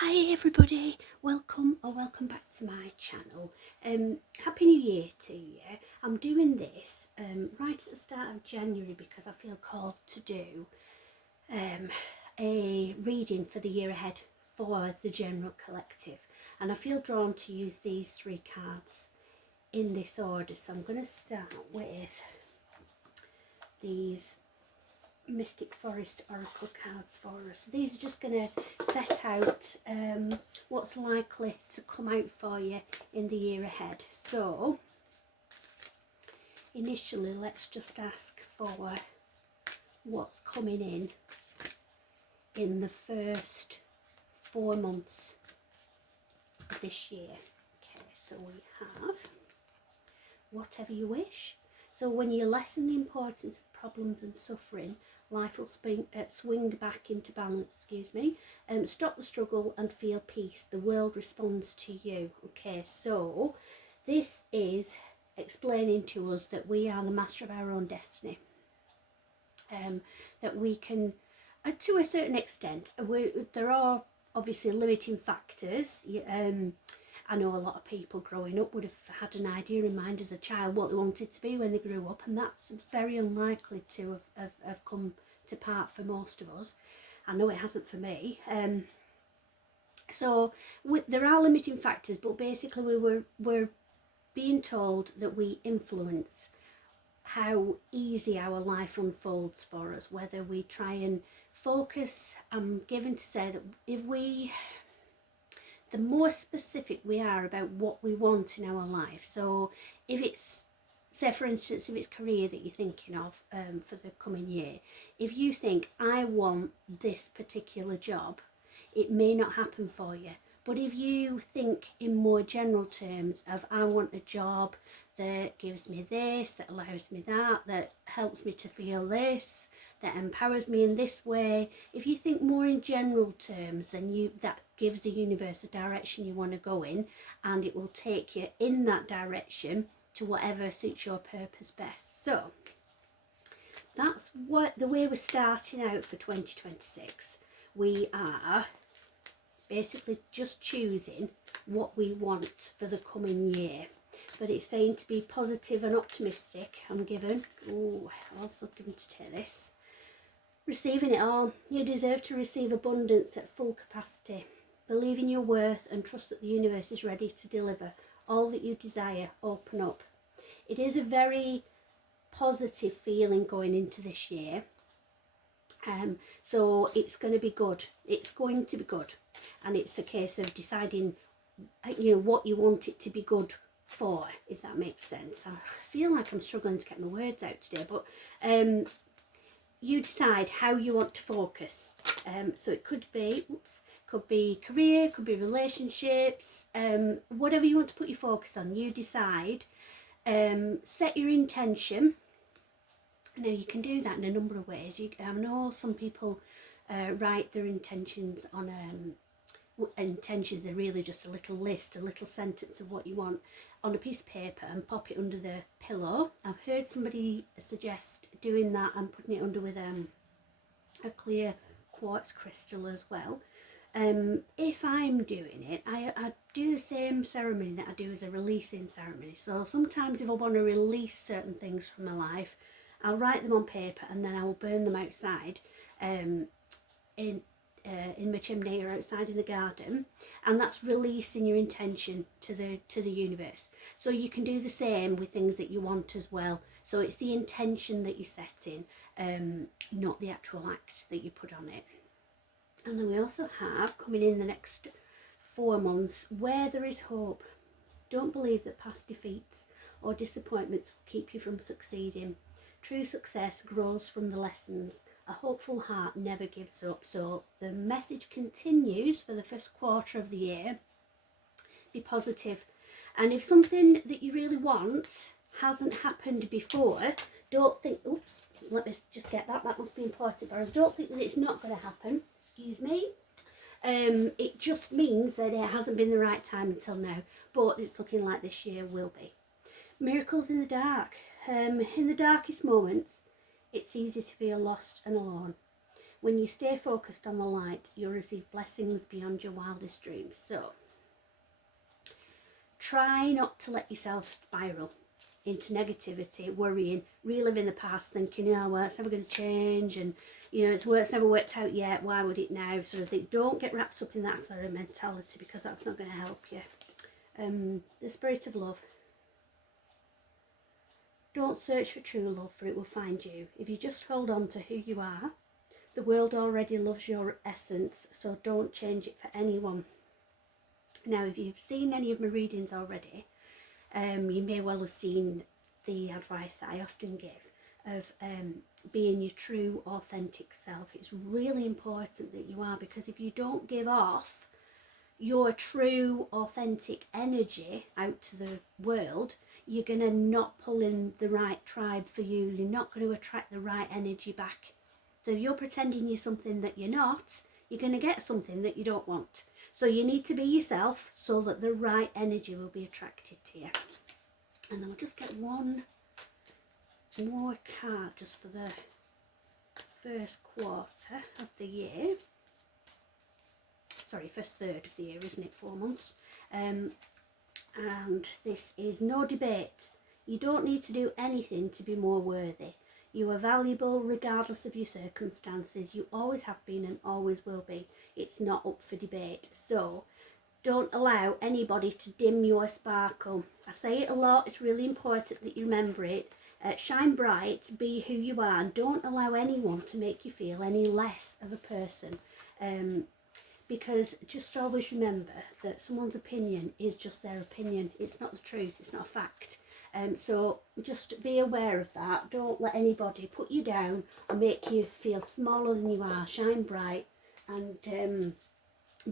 Hi everybody, welcome back to my channel. Happy New Year to you. I'm doing this right at the start of January because I feel called to do a reading for the year ahead for the General Collective, and I feel drawn to use these three cards in this order. So I'm going to start with these Mystic Forest Oracle cards for us. These are just going to set out what's likely to come out for you in the year ahead. So initially, let's just ask for what's coming in the first 4 months of this year. Okay, so we have whatever you wish. So when you lessen the importance of problems and suffering, life will swing back into balance, stop the struggle and feel peace. The world responds to you. Okay, so this is explaining to us that we are the master of our own destiny. That we can, to a certain extent, there are obviously limiting factors. I know a lot of people growing up would have had an idea in mind as a child what they wanted to be when they grew up, and that's very unlikely to have come to part for most of us. I know it hasn't for me. So there are limiting factors, but basically we're being told that we influence how easy our life unfolds for us, whether we try and focus. I'm given to say that the more specific we are about what we want in our life. So if it's, say for instance, if it's career that you're thinking of for the coming year, if you think I want this particular job, it may not happen for you. But if you think in more general terms of I want a job that gives me this, that allows me that helps me to feel this, that empowers me in this way, if you think more in general terms, then that gives the universe a direction you want to go in, and it will take you in that direction to whatever suits your purpose best. So that's the way we're starting out for 2026. We are basically just choosing what we want for the coming year. But it's saying to be positive and optimistic. I'm given. Oh, also given to take this. Receiving it all. You deserve to receive abundance at full capacity. Believe in your worth and trust that the universe is ready to deliver all that you desire. Open up. It is a very positive feeling going into this year. So it's going to be good. It's going to be good. And it's a case of deciding, what you want it to be good for, if that makes sense. I feel like I'm struggling to get my words out today, but you decide how you want to focus. So it could be career, could be relationships, whatever you want to put your focus on, you decide. Set your intention. Now you can do that in a number of ways. I know some people write their intentions on intentions are really just a little list, a little sentence of what you want on a piece of paper and pop it under the pillow. I've heard somebody suggest doing that and putting it under with a clear quartz crystal as well. If I'm doing it, I do the same ceremony that I do as a releasing ceremony. So sometimes if I want to release certain things from my life, I'll write them on paper and then I will burn them outside in my chimney or outside in the garden, and that's releasing your intention to the universe. So you can do the same with things that you want as well. So it's the intention that you're setting, not the actual act that you put on it. And then we also have coming in the next 4 months, where there is hope. Don't believe that past defeats or disappointments will keep you from succeeding. True success grows from the lessons. A hopeful heart never gives up. So the message continues for the first quarter of the year. Be positive. And if something that you really want hasn't happened before, don't think, oops, let me just get that must be important for us. Don't think that it's not going to happen. Excuse me. It just means that it hasn't been the right time until now. But it's looking like this year will be. Miracles in the dark. In the darkest moments, it's easy to feel lost and alone. when you stay focused on the light, you'll receive blessings beyond your wildest dreams. So try not to let yourself spiral into negativity, worrying, reliving the past, thinking, oh, well, it's never going to change, and, you know, it's never worked out yet, why would it now, sort of thing. Don't get wrapped up in that sort of mentality, because that's not going to help you. The spirit of love. Don't search for true love, for it will find you. If you just hold on to who you are, the world already loves your essence, so don't change it for anyone. Now, if you've seen any of my readings already, you may well have seen the advice that I often give of being your true, authentic self. It's really important that you are, because if you don't give off your true, authentic energy out to the world, you're going to not pull in the right tribe for you. You're not going to attract the right energy back. So if you're pretending you're something that you're not, you're going to get something that you don't want. So you need to be yourself so that the right energy will be attracted to you. And then we'll just get one more card just for the first quarter of the year. Sorry, first third of the year, isn't it? 4 months. And this is no debate. You don't need to do anything to be more worthy. You are valuable regardless of your circumstances. You always have been and always will be. It's not up for debate. So don't allow anybody to dim your sparkle. I say it a lot. It's really important that you remember it. Shine bright, be who you are, and don't allow anyone to make you feel any less of a person. Because just always remember that someone's opinion is just their opinion. It's not the truth. It's not a fact. So just be aware of that. Don't let anybody put you down or make you feel smaller than you are. Shine bright and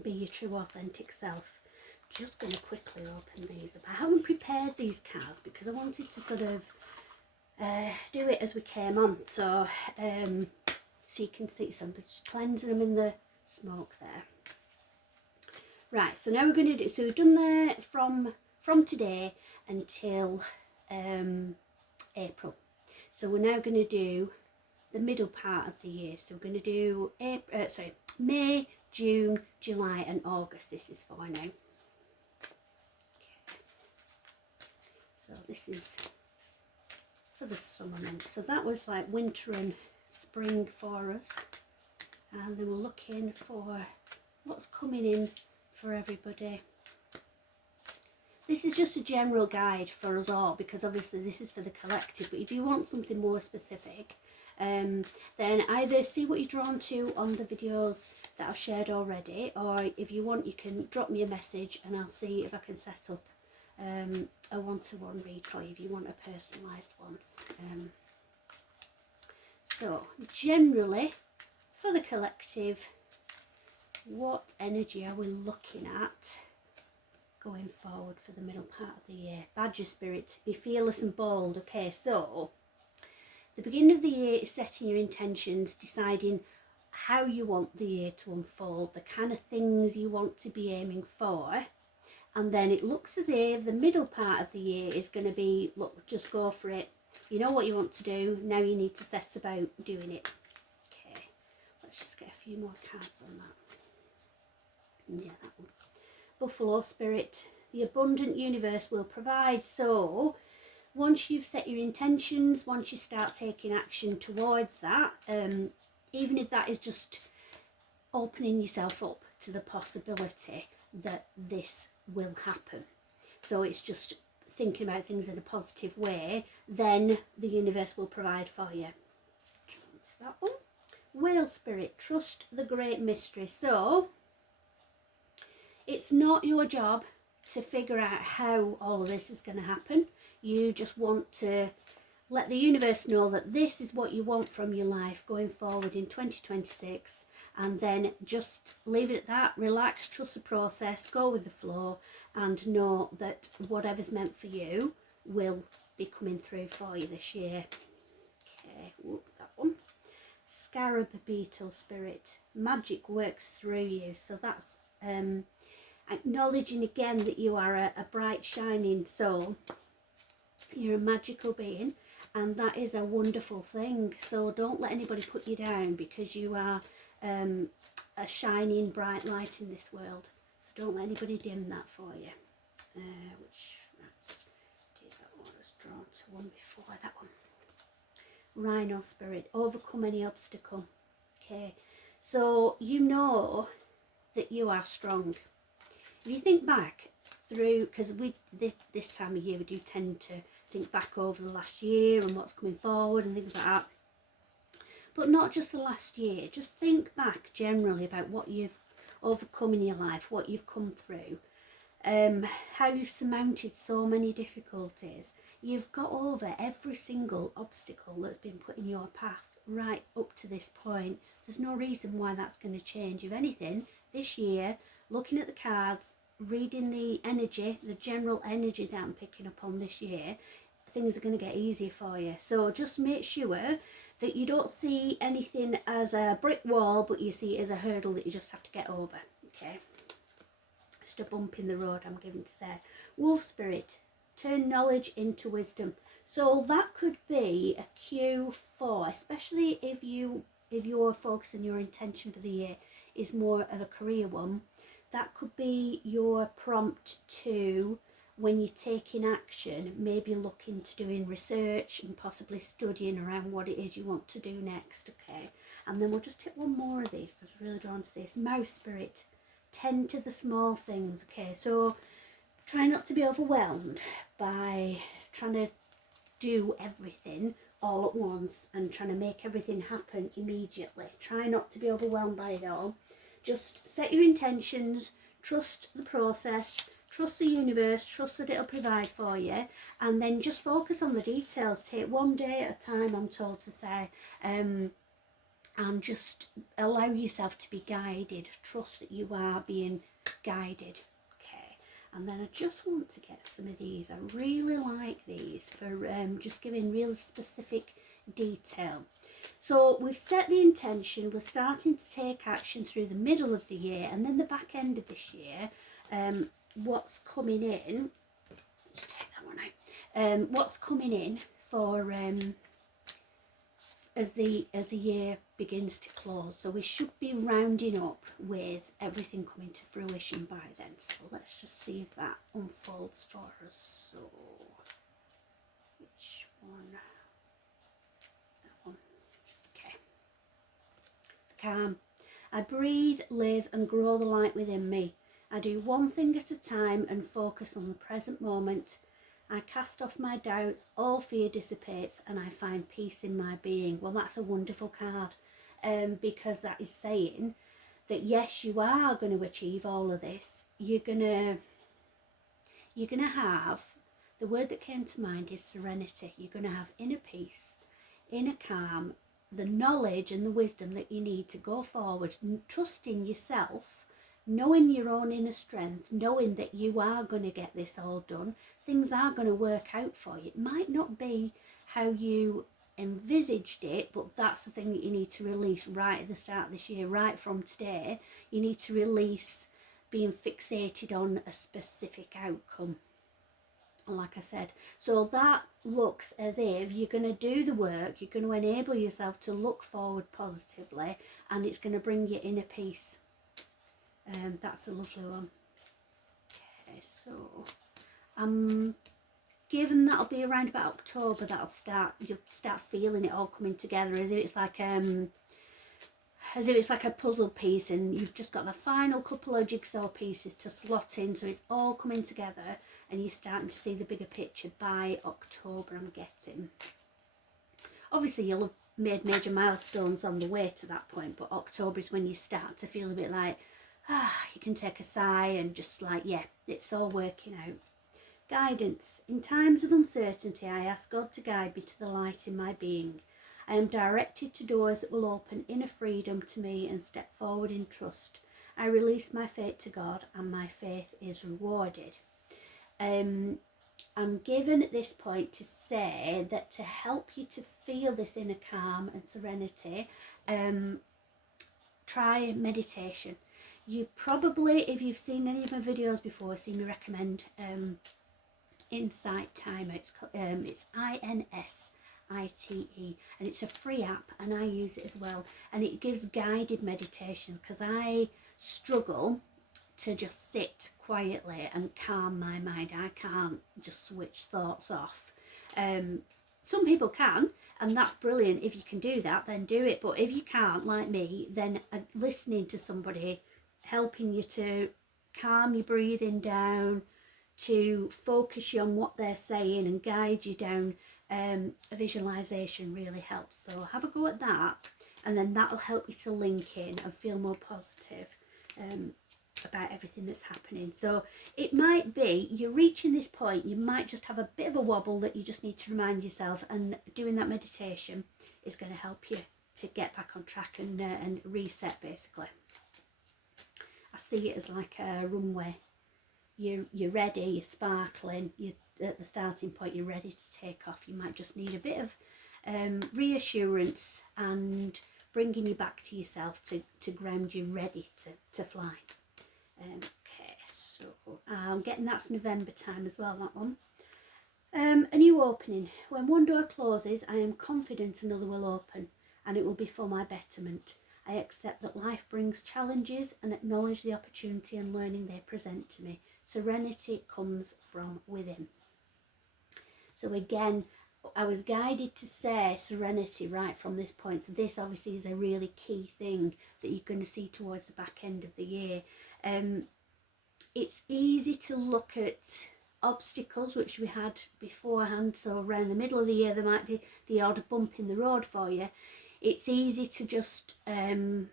be your true, authentic self. Just going to quickly open these up. I haven't prepared these cards because I wanted to sort of do it as we came on. So you can see some, just cleansing them in the smoke there. Right, so now we're going to do, so we've done that from today until April. So we're now going to do the middle part of the year. So we're going to do May, June, July and August. This is for now. Okay. So this is for the summer months. So that was like winter and spring for us. And then we're looking for what's coming in for everybody. This is just a general guide for us all, because obviously this is for the collective, but if you want something more specific, then either see what you're drawn to on the videos that I've shared already, or if you want, you can drop me a message and I'll see if I can set up a one-to-one read for you if you want a personalised one. So generally for the collective, what energy are we looking at going forward for the middle part of the year? Badger spirit, be fearless and bold. Okay, so the beginning of the year is setting your intentions, deciding how you want the year to unfold, the kind of things you want to be aiming for. And then it looks as if the middle part of the year is going to be, look, just go for it. You know what you want to do, now you need to set about doing it. Okay, let's just get a few more cards on that. Yeah, that one. Buffalo spirit, the abundant universe will provide. So once you've set your intentions, once you start taking action towards that, even if that is just opening yourself up to the possibility that this will happen, so it's just thinking about things in a positive way, then the universe will provide for you. That one. Whale spirit, trust the great mystery. So it's not your job to figure out how all of this is going to happen. You just want to let the universe know that this is what you want from your life going forward in 2026, and then just leave it at that. Relax, trust the process, go with the flow, and know that whatever's meant for you will be coming through for you this year. Okay, whoop, that one. Scarab beetle spirit, magic works through you. So that's acknowledging again that you are a bright shining soul. You're a magical being, and that is a wonderful thing. So don't let anybody put you down, because you are a shining bright light in this world. So don't let anybody dim that for you. That's that one was drawn to one before that one. Rhino spirit, overcome any obstacle. Okay, so you know that you are strong. If you think back through, because this time of year we do tend to think back over the last year and what's coming forward and things like that. But not just the last year, just think back generally about what you've overcome in your life, what you've come through, how you've surmounted so many difficulties. You've got over every single obstacle that's been put in your path right up to this point. There's no reason why that's going to change. If anything, this year, looking at the cards, reading the energy, the general energy that I'm picking up on this year, things are going to get easier for you. So just make sure that you don't see anything as a brick wall, but you see it as a hurdle that you just have to get over. Okay, just a bump in the road, I'm giving to say. Wolf spirit, turn knowledge into wisdom. So that could be a cue for, especially if your focus and your intention for the year is more of a career one, that could be your prompt to, when you're taking action, maybe look into doing research and possibly studying around what it is you want to do next. Okay, and then we'll just hit one more of these. I was really drawn to this. Mouse spirit, tend to the small things. Okay, so try not to be overwhelmed by trying to do everything all at once and trying to make everything happen immediately. Try not to be overwhelmed by it all. Just set your intentions, trust the process, trust the universe, trust that it'll provide for you, and then just focus on the details. Take one day at a time, I'm told to say, and just allow yourself to be guided. Trust that you are being guided. Okay, and then I just want to get some of these. I really like these for just giving real specific detail. So we've set the intention, we're starting to take action through the middle of the year, and then the back end of this year, what's coming in, just take that one out, what's coming in for as the year begins to close. So we should be rounding up with everything coming to fruition by then. So let's just see if that unfolds for us. So which one? That one. Okay. Calm. I breathe, live and grow the light within me. I do one thing at a time and focus on the present moment. I cast off my doubts, all fear dissipates, and I find peace in my being. Well, that's a wonderful card, because that is saying that yes, you are going to achieve all of this. You're gonna have, the word that came to mind is serenity. You're going to have inner peace, inner calm, the knowledge and the wisdom that you need to go forward, trusting yourself, knowing your own inner strength, knowing that you are going to get this all done. Things are going to work out for you. It might not be how you envisaged it, but that's the thing that you need to release right at the start of this year, right from today. You need to release being fixated on a specific outcome. Like I said, so that looks as if you're going to do the work, you're going to enable yourself to look forward positively, and it's going to bring you inner peace. That's a lovely one. Okay, so given that'll be around about October, you'll start feeling it all coming together as if it's like a puzzle piece, and you've just got the final couple of jigsaw pieces to slot in, so it's all coming together and you're starting to see the bigger picture by October, I'm getting. Obviously you'll have made major milestones on the way to that point, but October is when you start to feel a bit like, you can take a sigh and just like, yeah, it's all working out. Guidance. In times of uncertainty, I ask God to guide me to the light in my being. I am directed to doors that will open inner freedom to me and step forward in trust. I release my fate to God and my faith is rewarded. I'm given at this point to say that to help you to feel this inner calm and serenity, try meditation. You probably, if you've seen any of my videos before, see me recommend Insight Timer. It's INS ITE, and it's a free app and I use it as well, and it gives guided meditations because I struggle to just sit quietly and calm my mind. I can't just switch thoughts off. Some people can, and that's brilliant. If you can do that, then do it. But if you can't, like me, then listening to somebody helping you to calm your breathing down, to focus you on what they're saying and guide you down a visualization really helps. So have a go at that, and then that'll help you to link in and feel more positive about everything that's happening. So it might be you're reaching this point, you might just have a bit of a wobble that you just need to remind yourself, and doing that meditation is going to help you to get back on track and reset basically. I see it as like a runway. You're ready, you're sparkling, you're at the starting point, you're ready to take off. You might just need a bit of reassurance and bringing you back to yourself to ground you ready to fly. Okay, so I'm getting that's November time as well, that one. A new opening. When one door closes, I am confident another will open, and it will be for my betterment. I accept that life brings challenges and acknowledge the opportunity and learning they present to me. Serenity comes from within. So again, I was guided to say serenity right from this point. So this obviously is a really key thing that you're going to see towards the back end of the year. It's easy to look at obstacles, which we had beforehand. So around the middle of the year, there might be the odd bump in the road for you. It's easy to just, I'm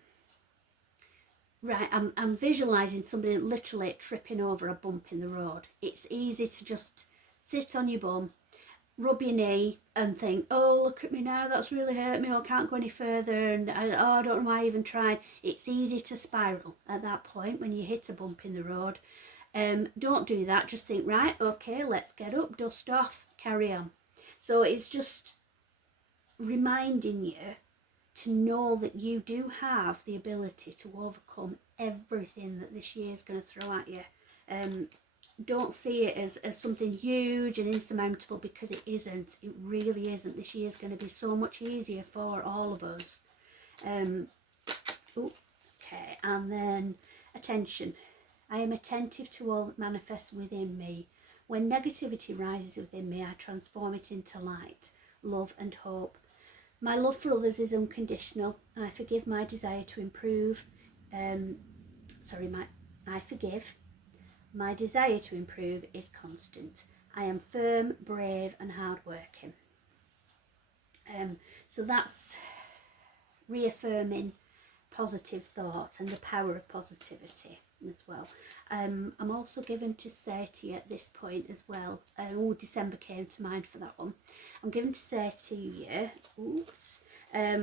visualising somebody literally tripping over a bump in the road. It's easy to just sit on your bum, rub your knee and think, oh, look at me now, that's really hurt me, or I can't go any further, and I don't know why I even tried. It's easy to spiral at that point when you hit a bump in the road. Don't do that. Just think, right, okay, let's get up, dust off, carry on. So it's just reminding you to know that you do have the ability to overcome everything that this year is going to throw at you. Don't see it as something huge and insurmountable, because it isn't. It really isn't. This year is going to be so much easier for all of us. Okay, and then attention. I am attentive to all that manifests within me. When negativity rises within me, I transform it into light, love and hope. My love for others is unconditional. I forgive my desire to improve. I forgive. My desire to improve is constant. I am firm, brave and hardworking. So that's reaffirming positive thoughts and the power of positivity as well. I'm also given to say to you at this point as well, December came to mind for that one. I'm given to say to you,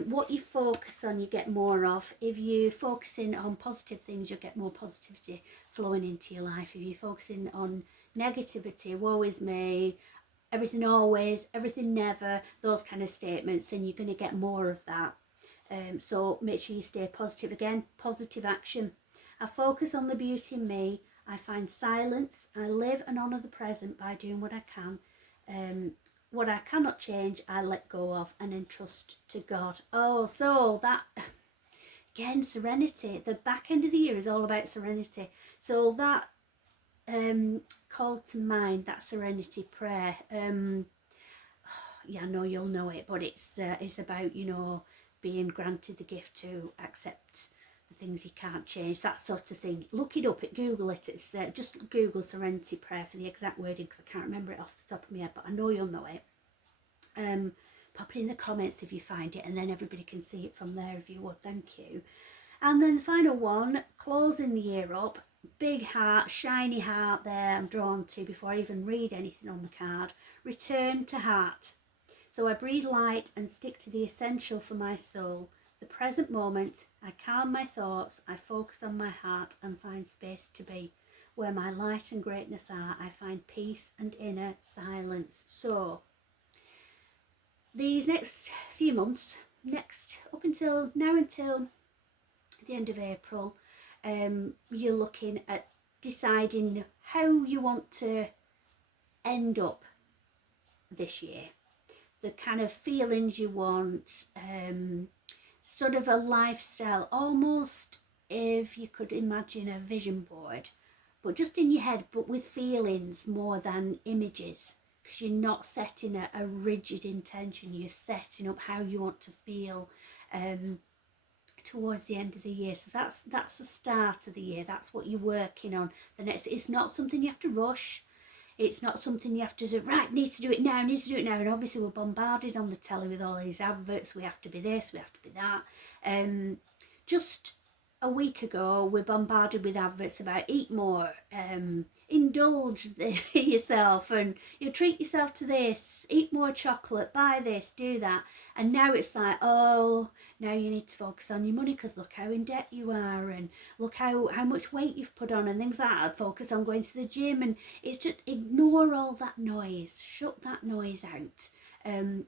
what you focus on you get more of. If you're focusing on positive things, you'll get more positivity flowing into your life. If you're focusing on negativity, woe is me, everything always, everything never, those kind of statements, then you're going to get more of that. So make sure you stay positive. Again, positive action. I focus on the beauty in me. I find silence. I live and honour the present by doing what I can. What I cannot change, I let go of and entrust to God. Oh, so that, again, serenity. The back end of the year is all about serenity. So that called to mind, that serenity prayer. I know you'll know it, but it's about, being granted the gift to accept the things you can't change, that sort of thing. Look it up, Google it. It's just Google serenity prayer for the exact wording, because I can't remember it off the top of my head, but I know you'll know it. Pop it in the comments if you find it, and then everybody can see it from there if you would. Thank you. And then the final one, closing the year up, big heart, shiny heart there I'm drawn to before I even read anything on the card. Return to heart. So I breathe light and stick to the essential for my soul. The present moment, I calm my thoughts, I focus on my heart and find space to be. Where my light and greatness are, I find peace and inner silence. So these next few months, up until now, until the end of April, you're looking at deciding how you want to end up this year. the kind of feelings you want, sort of a lifestyle, almost if you could imagine a vision board, but just in your head, but with feelings more than images, because you're not setting a rigid intention, you're setting up how you want to feel towards the end of the year. So that's the start of the year, that's what you're working on. The next, it's not something you have to rush, it's not something you have to do, right, need to do it now, need to do it now. And obviously we're bombarded on the telly with all these adverts, we have to be this, we have to be that. Just a week ago, we're bombarded with adverts about eat more, indulge yourself, and you treat yourself to this, eat more chocolate, buy this, do that. And now it's like, oh, now you need to focus on your money because look how in debt you are, and look how much weight you've put on, and things like that. Focus on going to the gym, and it's just ignore all that noise, shut that noise out.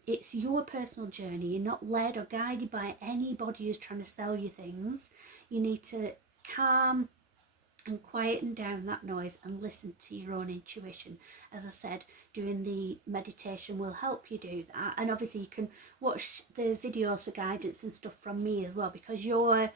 It's your personal journey. You're not led or guided by anybody who's trying to sell you things. You need to calm and quieten down that noise and listen to your own intuition. As I said, doing the meditation will help you do that. And obviously you can watch the videos for guidance and stuff from me as well, because you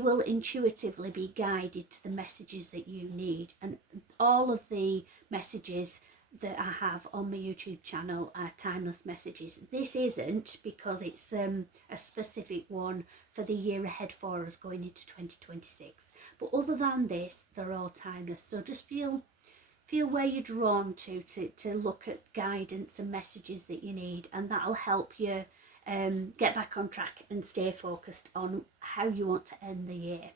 will intuitively be guided to the messages that you need. And all of the messages that I have on my YouTube channel are timeless messages. This isn't, because it's a specific one for the year ahead for us going into 2026. But other than this, they're all timeless. So just feel where you're drawn to look at guidance and messages that you need, and that'll help you get back on track and stay focused on how you want to end the year.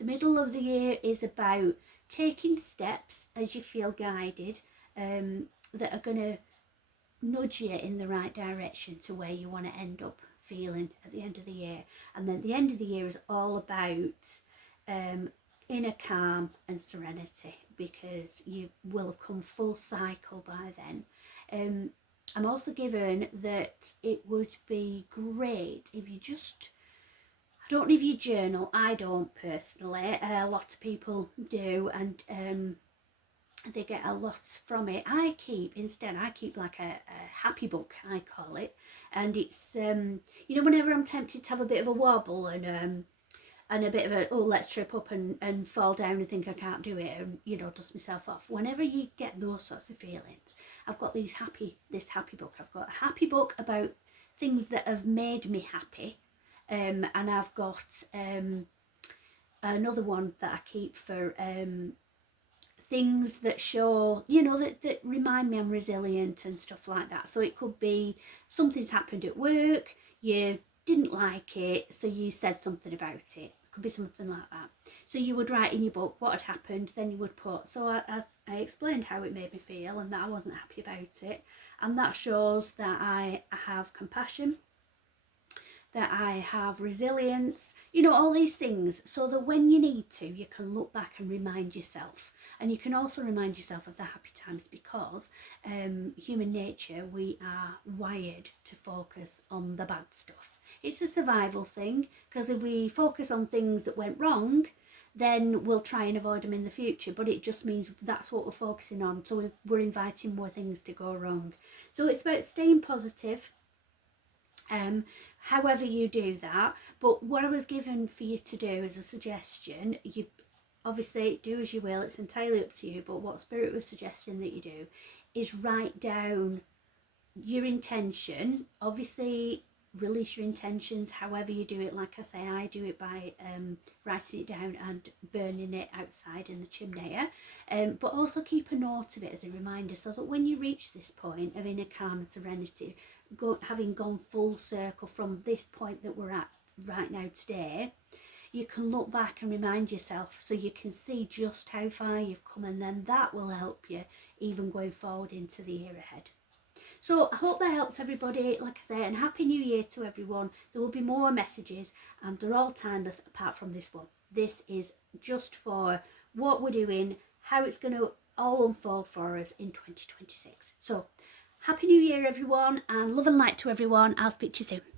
The middle of the year is about taking steps as you feel guided, that are going to nudge you in the right direction to where you want to end up feeling at the end of the year. And then the end of the year is all about inner calm and serenity, because you will have come full cycle by then. I'm also given that it would be great if you just, I don't know if you journal, I don't personally, a lot of people do, and they get a lot from it. I keep like a happy book, I call it, and it's whenever I'm tempted to have a bit of a wobble and a bit of a, oh, let's trip up and fall down and think I can't do it and dust myself off, whenever you get those sorts of feelings, I've got this happy book. I've got a happy book about things that have made me happy, and I've got another one that I keep for things that show, that remind me I'm resilient and stuff like that. So it could be something's happened at work, you didn't like it, so you said something about it. It could be something like that. So you would write in your book what had happened, then you would put, so I explained how it made me feel and that I wasn't happy about it. And that shows that I have compassion, that I have resilience, all these things, so that when you need to, you can look back and remind yourself. And you can also remind yourself of the happy times, because human nature, we are wired to focus on the bad stuff. It's a survival thing, because if we focus on things that went wrong, then we'll try and avoid them in the future, but it just means that's what we're focusing on, so we're inviting more things to go wrong. So it's about staying positive, however you do that. But what I was given for you to do as a suggestion, you obviously do as you will, it's entirely up to you, but what Spirit was suggesting that you do is write down your intention. Obviously release your intentions however you do it. Like I say, I do it by writing it down and burning it outside in the chimney, but also keep a note of it as a reminder, so that when you reach this point of inner calm and serenity, having gone full circle from this point that we're at right now today, you can look back and remind yourself, so you can see just how far you've come, and then that will help you even going forward into the year ahead. So I hope that helps everybody, like I say, and Happy New Year to everyone. There will be more messages, and they're all timeless apart from this one. This is just for what we're doing, how it's going to all unfold for us in 2026. So Happy New Year everyone, and love and light to everyone. I'll speak to you soon.